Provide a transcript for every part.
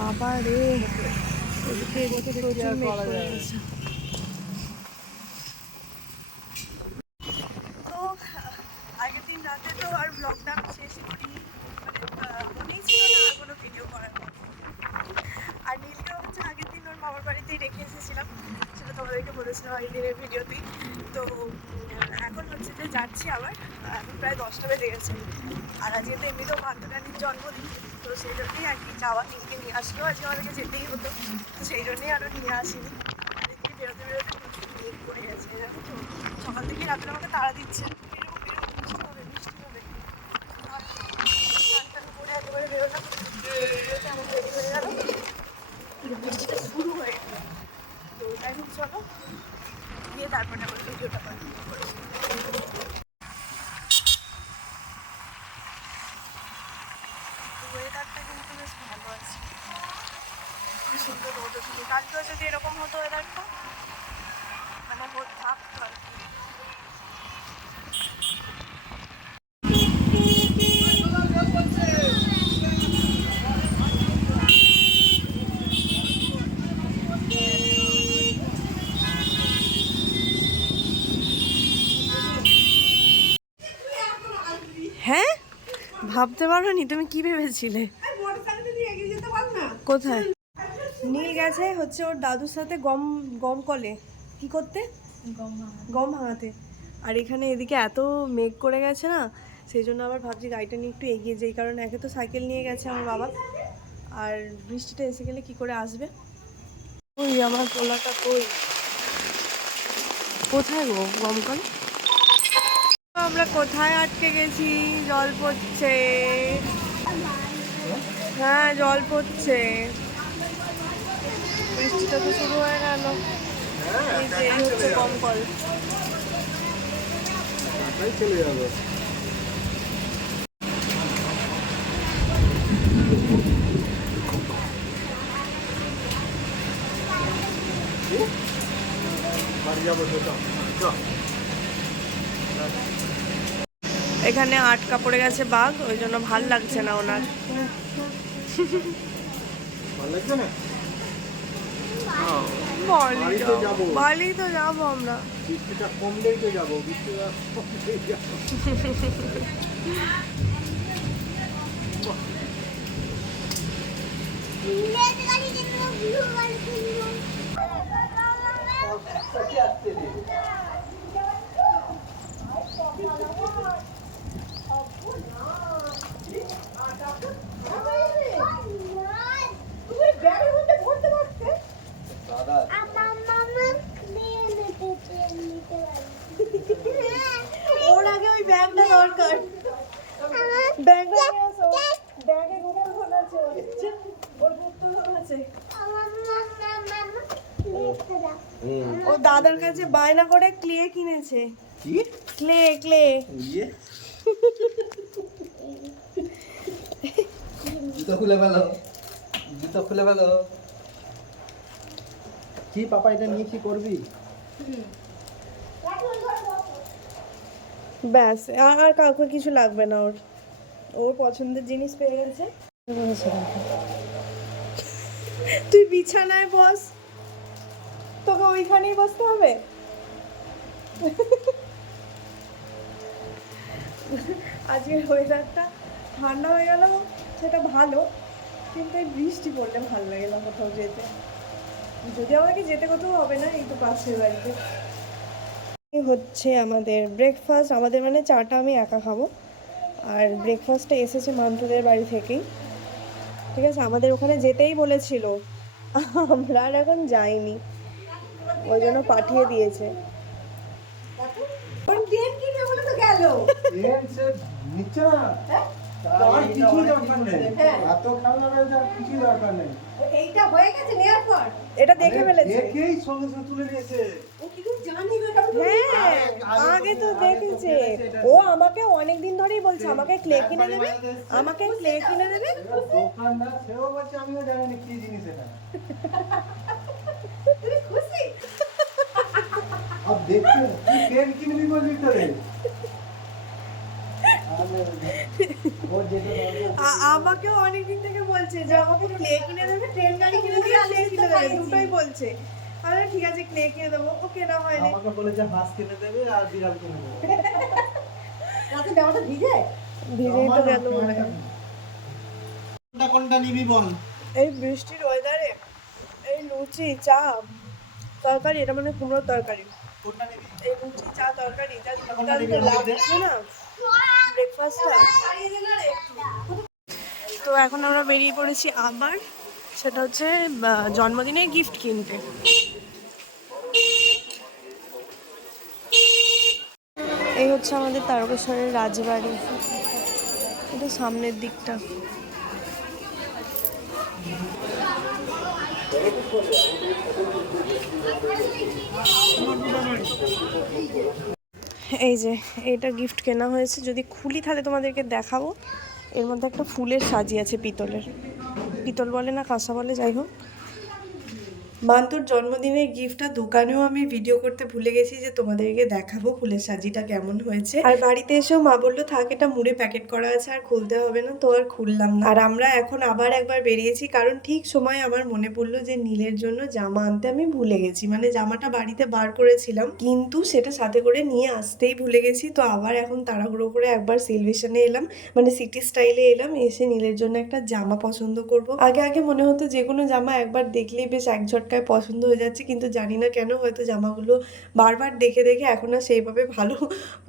বাবা রে, এদিকে প্রচুর মেঘ করে গেছে। তো আগের দিন রাতে তো আর ব্লগটা শেষই করিনি, মানে মনেই ছিল না আর কোনো ভিডিও করার। আর নীলকে হচ্ছে আগের দিন ওর মামার বাড়িতেই রেখে এসেছিলাম, সেটা তোমাদেরকে বলেছিলাম আগের দিনের ভিডিওতেই। তো এখন হচ্ছে যে যাচ্ছি আবার, এখন প্রায় 10টা বেজে গেছে। আর আজকে তো এমনিতেও ভান্তরানির জন্মদিন, তো সেই জন্যই আর কি যাওয়া, নীলকে নিয়ে আসলেও আজকে আমাদেরকে যেতেই হতো, তো সেই জন্যই আরও নিয়ে আসিনি। আর এদিকে বেরোতে বেরোতে প্রচুর মেঘ পড়ে গেছে, দেখো তো সকাল থেকে রাত্রে আমাকে তাড়া দিচ্ছে, বেরো বেরো, বৃষ্টি হবে বৃষ্টি হবে। আর স্নান টান করে একেবারে বেরোলাম, বেরোতে আমার রেডি হয়ে গেল, বৃষ্টিটা শুরু হয়ে গেল। তো যাই হোক চলো গিয়ে তারপরে আমার ভিডিওটা কন্টিনিউ করছি। ওয়েদারটা কিন্তু বেশ ভালো আছে, খুব সুন্দর রোদ উঠেছে। কালকেও যদি এরকম হতো ওয়েদারটা, মানে থাকতো আর কি। হ্যাঁ, ভাবতে পারোনি? তুমি কি ভেবেছিলে? কোথায়? নীল গেছে হচ্ছে ওর দাদুর সাথে গম গম কলে কি করতে, গম ভাঙাতে। আর এখানে এদিকে এত মেঘ করে গেছে না, সেই জন্য আবার ভাবছি গাড়িটা নিয়ে একটু এগিয়ে যাই, কারণ একে তো সাইকেল নিয়ে গেছে আমার বাবা, আর বৃষ্টিটা এসে গেলে কি করে আসবে। ওই আমার পোলাটা কই, কোথায় গো গমকল? আমরা কোথায় আটকে গেছি? জল পড়ছে, হ্যাঁ জল পড়ছে, বৃষ্টিটা তো শুরু হয়ে গেল। এই যে এই হচ্ছে গমকল। চলে যাবে। এখানে আটকা পড়ে গেছে বাঘ, ওই জন্য ভাল লাগছে না ওনার। বালি তো যাবো আমরা, বৃষ্টিটা কমলেই তো যাবো, বৃষ্টিটা কমলেই যাবো। ওর আগে ওই ব্যাগটা দরকার, ব্যাগটা নিয়ে আসো, ব্যাগে গোবর ভরা আছে, ওর বোতল আছে। ও দাদার কাছে বায়না করে ক্লে কিনেছে। কি ক্লে? ক্লে জুতো খুলে ফেলো, জুতো খুলে ফেলো। কি পাপা এটা নিয়ে কি করবি? ব্যাস, আর কাউকে কিছু লাগবে না, ওর ওর পছন্দের জিনিস পেয়ে গেছে। তুই বিছানায় বস, তোকে ওইখানেই বসতে হবে। আজকের ওয়েদারটা ঠান্ডা হয়ে গেল, সেটা ভালো, কিন্তু এই বৃষ্টি পড়লে ভালো লাগে না কোথাও যেতে। যদি আমাকে যেতে কোথাও হবে না, এই তো পাশের বাড়িতে। হচ্ছে আমাদের ব্রেকফাস্ট, আমাদের মানে চাটা আমি একা খাবো, আর ব্রেকফাস্টটা এসেছে মান্টুদের বাড়ি থেকেই। ঠিক আছে, আমাদের ওখানে যেতেই বলেছিল, আমরা আর এখন যাইনি, ওই জন্য পাঠিয়ে দিয়েছে। এটা দেখে ফেলেছে, হ্যাঁ আগে তো দেখেছে। ও আমাকে অনেকদিন ধরেই বলছে আমাকে ক্লে কিনে দেবে, আমাকে ক্লে কিনে দেবে। দোকানদার সেও বলছে আমিও জানি না কি জিনিস এটা। তুই খুশি? अब देखते हैं कि पेन किन भी बोल रही करे। ওর যেটা দরকার আমাকেও অনেকদিন থেকে বলছে যে আমাকে ক্লে কিনে দেবে, ট্রেন গাড়ি কিনে দেবে, ক্লে কিনে দেবে, দুটোই বলছে। আমি ঠিক আছে ক্লে কিনে দেবো, ও কেনা হয়নি। আমাকে বলেছে হাঁস কিনে দেবে আর বিড়াল কিনে দেবে। রাতে জামাটা ভিজে ভিজেই তো গেল মনে হয়। কোনটা কোনটা নিবি বল? এই বৃষ্টির ওয়েদারে এই লুচি চা তরকারি, এটা মানে কুমড়োর তরকারি, কোনটা নিবি? এই লুচি চা তরকারি যা কোনটা নিবি? লাগছে না ব্রেকফাস্টটা। তো এখন আমরা বেরিয়ে পড়েছি আবার, সেটা হচ্ছে জন্মদিনে গিফট কিনতে। এই হচ্ছে আমাদের তারকেশ্বরের রাজবাড়ি, এটা সামনের দিকটা। এই যে এটা গিফট কেনা হয়েছে, যদি খুলি তাহলে তোমাদেরকে দেখাবো। এর মধ্যে একটা ফুলের সাজি আছে, পিতলের, পিতল বলে না কাঁসা বলে, যাই হোক। মান্তুর জন্মদিনের গিফটটা দোকানেও আমি ভিডিও করতে ভুলে গেছি যে তোমাদেরকে দেখাবো ফুলের সাজিটা কেমন হয়েছে। আর বাড়িতে এসেও মা বললো থাক, এটা মুড়ে প্যাকেট করা আছে আর খুলতে হবে না, তো আর খুললাম না। আর আমরা এখন আবার একবার বেরিয়েছি, কারণ ঠিক সময় আমার মনে পড়লো যে নীলের জন্য জামা আনতে আমি ভুলে গেছি। মানে জামাটা বাড়িতে বার করেছিলাম কিন্তু সেটা সাথে করে নিয়ে আসতেই ভুলে গেছি। তো আবার এখন তাড়াহুড়ো করে একবার সিলভেশনে এলাম, মানে সিটি স্টাইলে এলাম, এসে নীলের জন্য একটা জামা পছন্দ করব। আগে আগে মনে হতো যে কোনো জামা একবার দেখলেই বেশ এক ঝটকায় পছন্দ হয়ে যাচ্ছে, কিন্তু জানি না কেন হয়তো জামাগুলো বারবার দেখে দেখে এখন আর সেইভাবে ভালো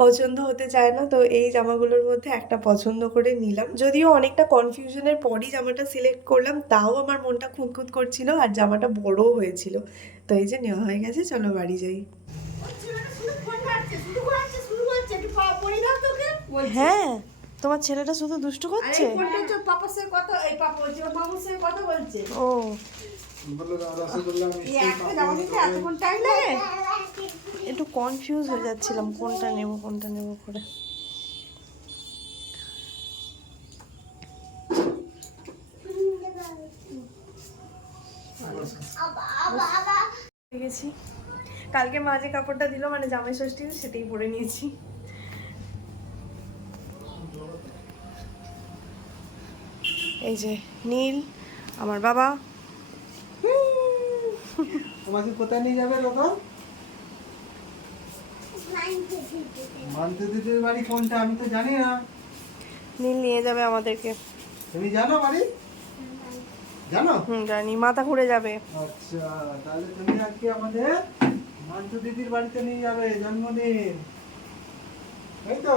পছন্দ হতে চায় না। তো এই জামাগুলোর মধ্যে একটা পছন্দ করে নিলাম, যদিও অনেকটা কনফিউশনের পরই জামাটা সিলেক্ট করলাম, তাও আমার মনটা খুঁতখুত করছিল আর জামাটা বড়ও হয়েছিল। তো এই যে নেওয়া হয়ে গেছে, চলো বাড়ি যাই। হ্যাঁ, তোমার ছেলেটা শুধু দুষ্টু করছে। পাপার সঙ্গে কথা, এই পাপা বলছে ওর মামুর সঙ্গে কথা বলছে। ও বললো রসগোল্লা মিষ্টি একটা জামা নিতে এতক্ষণ টাইম লাগে? একটু কনফিউজ হয়ে যাচ্ছিলাম কোনটা নেব করে। গেছি কালকে মা যে কাপড়টা দিল, মানে জামাই ষষ্ঠী, সেটাই পরে নিয়েছি। এই যে নীল, আমার বাবা। তোমাকে কোথায় নিয়ে যাবে দোকান? মানতে দিদির বাড়ি কোনটা আমি তো জানি না। নীল নিয়ে যাবে আমাদেরকে। তুমি জানো বাড়ি? জানো? জানি, মাথা ঘুরে যাবে। আচ্ছা, তাহলে তুমি আজকে আমাদের মান্তু দিদির বাড়িতে নিয়ে যাবে জন্মদিন, তাই তো?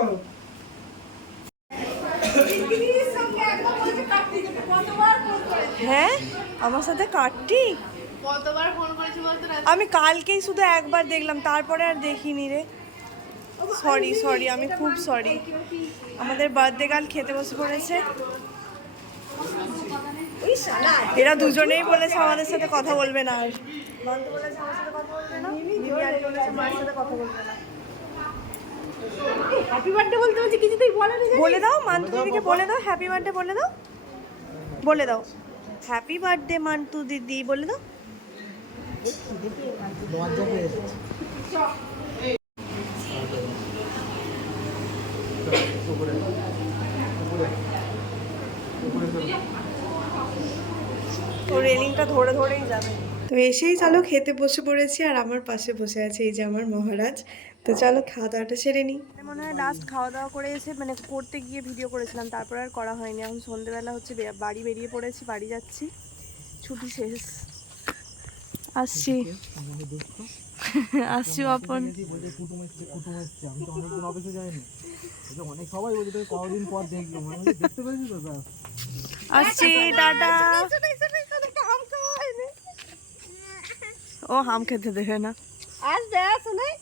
হ্যাঁ, আমার সাথে কাটটি কতবার ফোন করেছি বলতে? আমি কালকেই শুধু একবার দেখলাম, তারপরে আর দেখিনি রে। সরি, আমি খুব সরি। আমাদের বার্থডে কাল খেতে বসে পড়েছে, এরা দুজনেই বলেছে আমাদের সাথে কথা বলবে না। আর মান্তু বলেছে আমার সাথে কথা বলবে না, মিমি আর বলেছে মায়ের সাথে কথা বলবে না। হ্যাপি বার্থডে বলতে বলছি, কিছু তুই বলে নি? বলে দাও মান্তু দিদিকে, বলে দাও হ্যাপি বার্থডে, বলে দাও হ্যাপি বার্থডে মান্তু দিদি, বলে দাও। লজ্জা পেয়েছে। তো রেলিংটা ধরে ধরেই যাবে। তো এসেই চলো খেতে বসে পড়েছি, আর আমার পাশে বসে আছে এই যে আমার মহারাজ। তো চলো খাওয়া দাওয়াটা সেরে নিই। মনে হয় লাস্ট খাওয়া দাওয়া করে এসে মানে করতে গিয়ে ভিডিও করেছিলাম, তারপর আর করা হয়নি। এখন সন্ধ্যেবেলা হচ্ছে, বাড়ি বেরিয়ে পড়েছি, বাড়ি যাচ্ছি, ছুটি শেষ, আসছি আপন। আমি তো অনেকদিন অফিসে যাইনি, অনেক সবাই বলছে কদিন পর দেখলো, দেখতে পেয়েছি তো ব্যাস। আসছি, টাটা। ও হাম খেতে দেবে না। আসবে, আসো নাই।